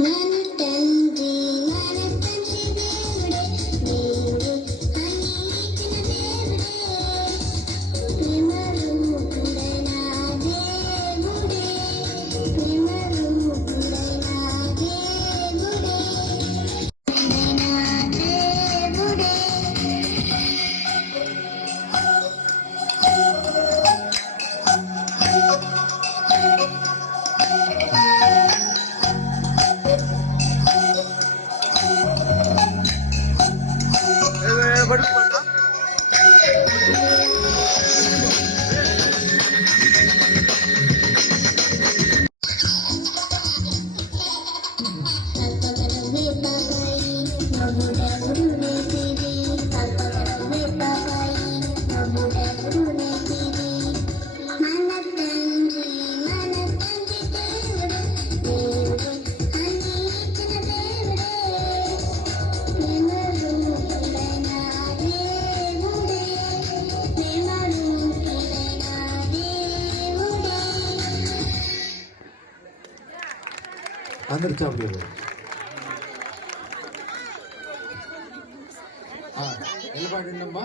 na படுக்க மாட்டான் Thank. అందరు చాపలేదు నిలబడిందమ్మా.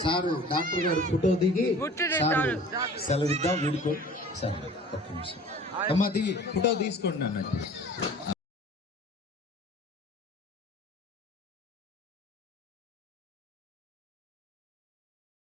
సారు డాక్టర్ గారు ఫోటో దిగి సారు సెలవిద్దాం వీడుకో. సార్ ఒక్క నిమిషం. అమ్మా దిగి ఫోటో తీసుకోండి అన్నట్టు